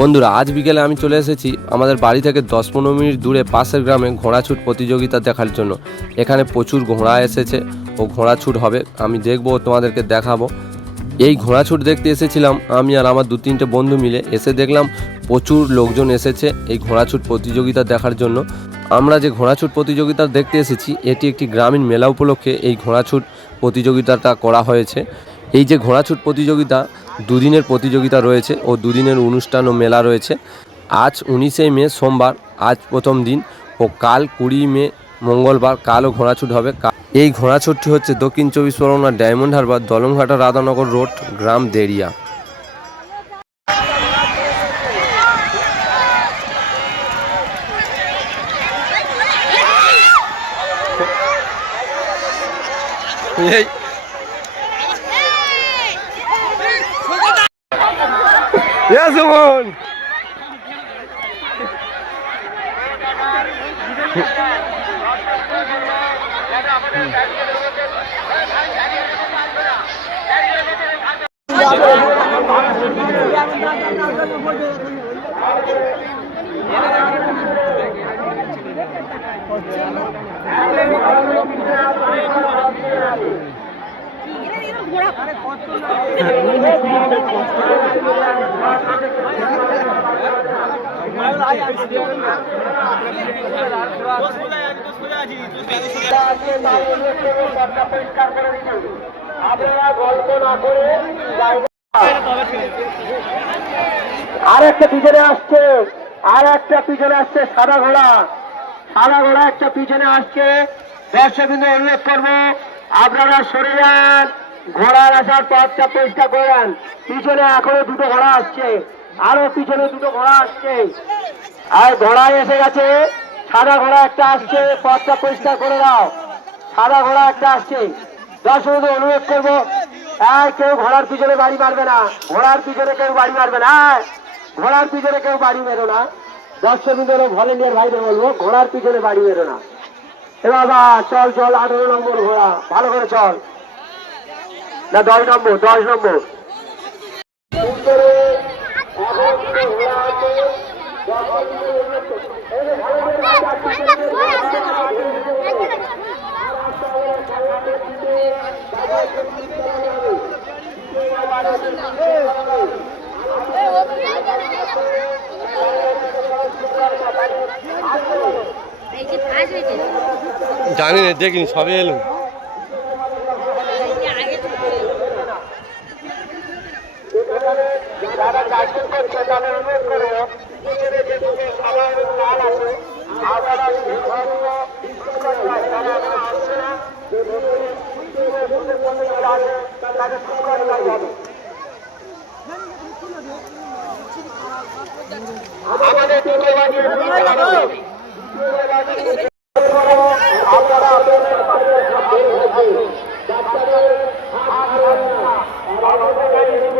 বন্ধুরা, আজ বিকেলে আমি চলে এসেছি আমাদের বাড়ি থেকে দশ পনেরো মিনিট দূরে পাশের গ্রামে ঘোড়াছুট প্রতিযোগিতা দেখার জন্য। এখানে প্রচুর ঘোড়া এসেছে ও ঘোড়াছুট হবে। আমি দেখব, তোমাদেরকে দেখাবো। এই ঘোড়াছুট দেখতে এসেছিলাম আমি আর আমার দু তিনটে বন্ধু মিলে। এসে দেখলাম প্রচুর লোকজন এসেছে এই ঘোড়াছুট প্রতিযোগিতা দেখার জন্য। আমরা যে ঘোড়াছুট প্রতিযোগিতা দেখতে এসেছি, এটি একটি গ্রামীণ মেলা উপলক্ষে এই ঘোড়াছুট প্রতিযোগিতাটা করা হয়েছে। এই যে ঘোড়াছুট প্রতিযোগিতা দুদিনের প্রতিযোগিতা রয়েছে ও দুদিনের অনুষ্ঠান ও মেলা রয়েছে। আজ উনিশে মে সোমবার, আজ প্রথম দিন ও কাল কুড়ি মে মঙ্গলবার। কালও ঘোড়াছুট হবে। এই ঘোড়াছুটটি হচ্ছে দক্ষিণ চব্বিশ Pargana diamond harbour, Dalangghata Radhanagar road, গ্রাম দেরিয়া ইয়াসমন আমাদের আর একটা পিছনে আসছে আর একটা পিছনে আসছে সাদা ঘোড়া। সাদা ঘোড়া একটা পিছনে আসছে। দর্শকবৃন্দ অনুরোধ করব। আপনারা সরে ঘোড়ার আসার পথটা পরিষ্কার করে পিছনে এখনও দুটো ঘোড়া আসছে। আরও পিছনে দুটো ঘোড়া আসছে। আর ঘোড়া এসে গেছে। সাদা ঘোড়া একটা আসছে। পথটা পরিষ্কার করে দাও। সাদা ঘোড়া একটা আসছে। দর্শক অনুরোধ করব হ্যাঁ কেউ ঘোড়ার পিছনে বাড়ি মারবে না। ঘোড়ার পিছনে কেউ বাড়ি মারবে না। ঘোড়ার পিছনে কেউ বাড়ি মেরো না। দর্শকদের ভলেন্টিয়ার ভাইদের বলব, ঘোড়ার পিছনে বাড়ি মেরো না। এ বাবা, চল চল, আঠারো নম্বর ঘোড়া। ভালো করে চল। না দশ নম্বর দশ নম্বর। জানি না দেখিনি সবে এলো এই যে আগে থেকে যারা চাকরি করছে তাদের অনুরোধ পিছনে যে দুটো খাবার আছে। আপনারা বসে আছে, তাদের আমাদের দুটো বাজিয়ে আপনারা আপনাদের পাশে থাকবেন হয়েছে ডাক্তারের হাত ধরে না আমাদের গাড়ি রিপোর্ট করে করে দিয়েছেন প্রাইভেট বাচ্চাদের সবসময় হাত ধরে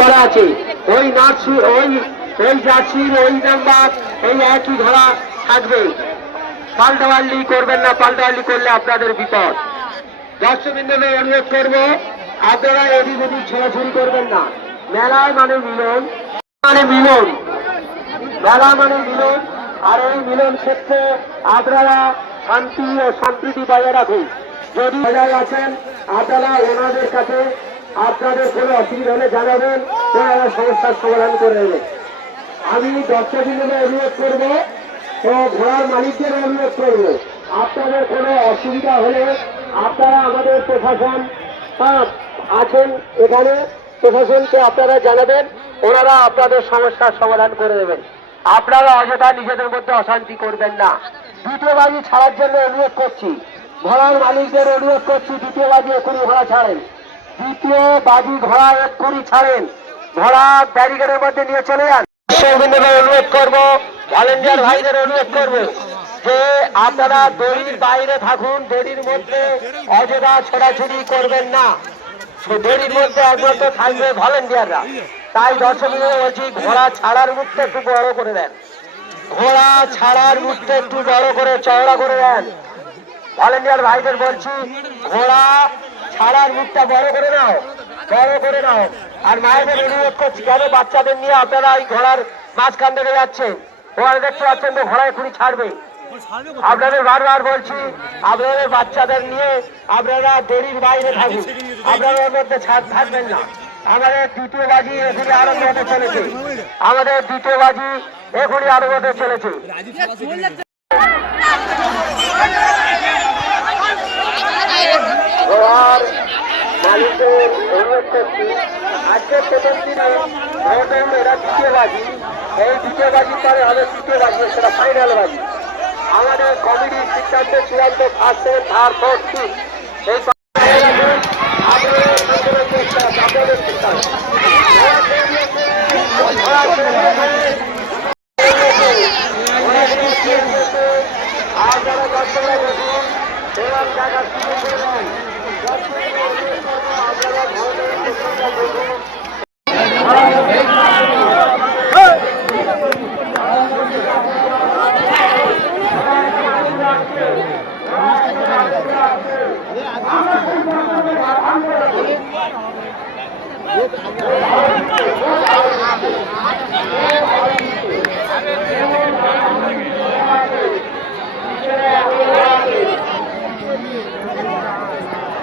করা আছে। ওই নার্সি, ওই জার্সির ওই নাম্বার, এই একই ধরা থাকবে। করবেন না করলে আপনাদের বিপদ। অনুরোধ করব, আপনারা এদিক ওদিক ছোড়াছুড়ি করবেন না। মেলায় মানে মিলন মানে মিলন। মেলা মানে মিলন, আর মিলন ক্ষেত্রে আপনারা শান্তি ও সম্প্রীতি বজায় রাখুন। যদি আছেন আপনারা ওনাদের কাছে আপনাদের কোনো অসুবিধা হলে জানাবেন, ওনারা সমস্যার সমাধান করে দেবেন আমি দর্শকবৃন্দকে অনুরোধ করব ও ঘোড়ার মালিকদের অনুরোধ করব। আপনাদের কোনো অসুবিধা হলে আপনারা আমাদের প্রশাসন আছেন এখানে, প্রশাসনকে আপনারা জানাবেন, ওনারা আপনাদের সমস্যার সমাধান করে দেবেন। আপনারা অযথা নিজেদের মধ্যে অশান্তি করবেন না। দ্বিতীয় বাজি ছাড়ার জন্য অনুরোধ করছি। ঘোড়ার মালিকদের অনুরোধ করছি দ্বিতীয় বাজি এক্ষুনি ঘোড়া ছাড়েন। দ্বিতীয় বাজি ঘোড়া এক্ষুনি ছাড়েন। ঘোড়া ব্যারিকেডের মধ্যে নিয়ে চলে যান। অনুরোধ করব ভলেন্টিয়ার ভাইদের অনুরোধ করব যে আপনারা দড়ির বাইরে থাকুন দড়ির মধ্যে অযথা ছোড়াছুড়ি করবেন না। দড়ির মধ্যে একমাত্র থাকবে ভলেন্টিয়াররা। তাই দর্শক বলছি ঘোড়া ছাড়ার মুখটা একটু বড় করে দেন। ঘোড়া ছাড়ার মুখটা একটু বড় করে চওড়া করে দেন। ভলেন্টিয়ার ভাইদের বলছি, ঘোড়া ছাড়ার মুখটা বড় করে নাও, বড় করে নাও। আর মায়েদের অনুরোধ করছি, কেন বাচ্চাদের নিয়ে আপনারা এই ঘোড়ার মাঝখান থেকে যাচ্ছেন? ওরা দেখতে পাচ্ছেন তো ঘোড়া এখনই ছাড়বে। আপনাদের বারবার বলছি, আপনাদের বাচ্চাদের নিয়ে আপনারা দড়ির বাইরে থাকুন। আপনারা মধ্যে ছাড় থাকবেন না। আমাদের দ্বিতীয় বাজি এখনই আরম্ভ হতে চলেছে। আমাদের দ্বিতীয় বাজি এখনই আরম্ভ হতে চলেছে ঘোড়ার মালিকদের অনুরোধ করছি আজকে প্রথম দিনে প্রথম এরা দ্বিতীয় বাজি এই দ্বিতীয় বাজি পরে হবে তৃতীয় বাজি সেটা ফাইনাল বাজি আমাদের কমিটির সিদ্ধান্তে চূড়ান্ত ফার্স্ট সেকেন্ড থার্ড ফোর্থ এই আপনাদের চেষ্টা আপনাদের সিদ্ধান্ত ঘোড়া ছেড়ে দিয়েছে। আপনারা দর্শকরা দেখুন এবং জায়গা শুরু করবেন আপনারা ঘরে দেখুন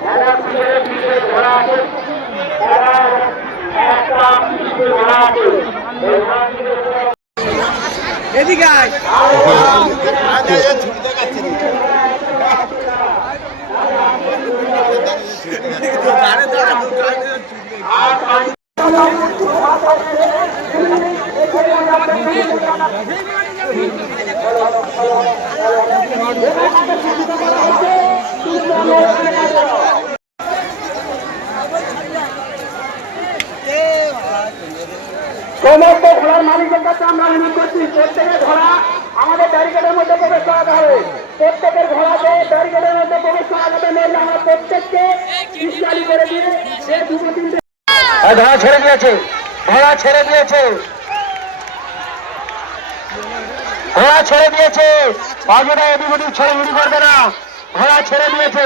যারা পিছনে পিছনে ঘোড়া আছে তারা একটা পিছনে ঘোড়া আছে এই ঘোড়া থেকে এদিকে আয় সমস্ত ঘোড়ার মালিকের কাছে আমরা অনুরোধ করছি প্রত্যেকের ঘোড়া আমাদের ব্যারিকেডের মধ্যে প্রবেশ করাতে হবে। প্রত্যেকের ঘোড়াকে ব্যারিকেডের মধ্যে প্রবেশ করাতে নইলে আমরা প্রত্যেককে ইসলামি করে দিয়ে সে দুটো তিনটে ঘোড়া ছেড়ে দিয়েছে। ঘোড়া ছেড়ে দিয়েছে। ঘোড়া ছেড়ে দিয়েছে। অযোধ্যা এদিক ছেড়ে ঘুরি করবে না। ঘোড়া ছেড়ে দিয়েছে।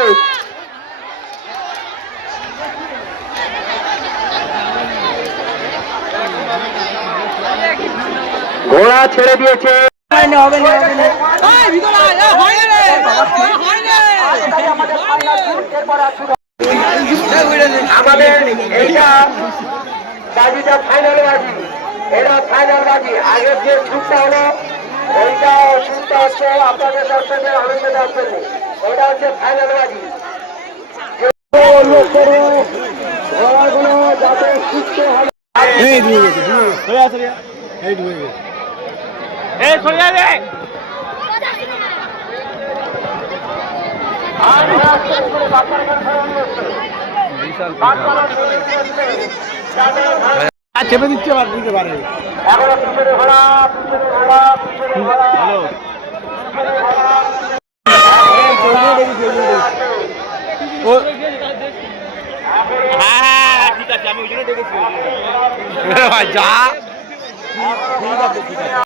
ঘোড়া ছেড়ে দিয়েছে। আমাদের এইটা বাজিটা ফাইনাল বাজি। এটা ফাইনাল বাজি। আগের যে শুটটা হলো, ওইটা শুটটা হচ্ছে আপনাদের দর্শকের আনন্দ দেওয়ার জন্য। ওইটা হচ্ছে ফাইনাল বাজি। ঘোড়াগুলো যাতে সুস্থ হবে গেছে সরে আর চেপে দিচ্ছে আবার দিতে পারে। হ্যালো। হ্যাঁ হ্যাঁ ঠিক আছে আমি ওই জন্য ডেকেছি। যা। ঠিক আছে ঠিক আছে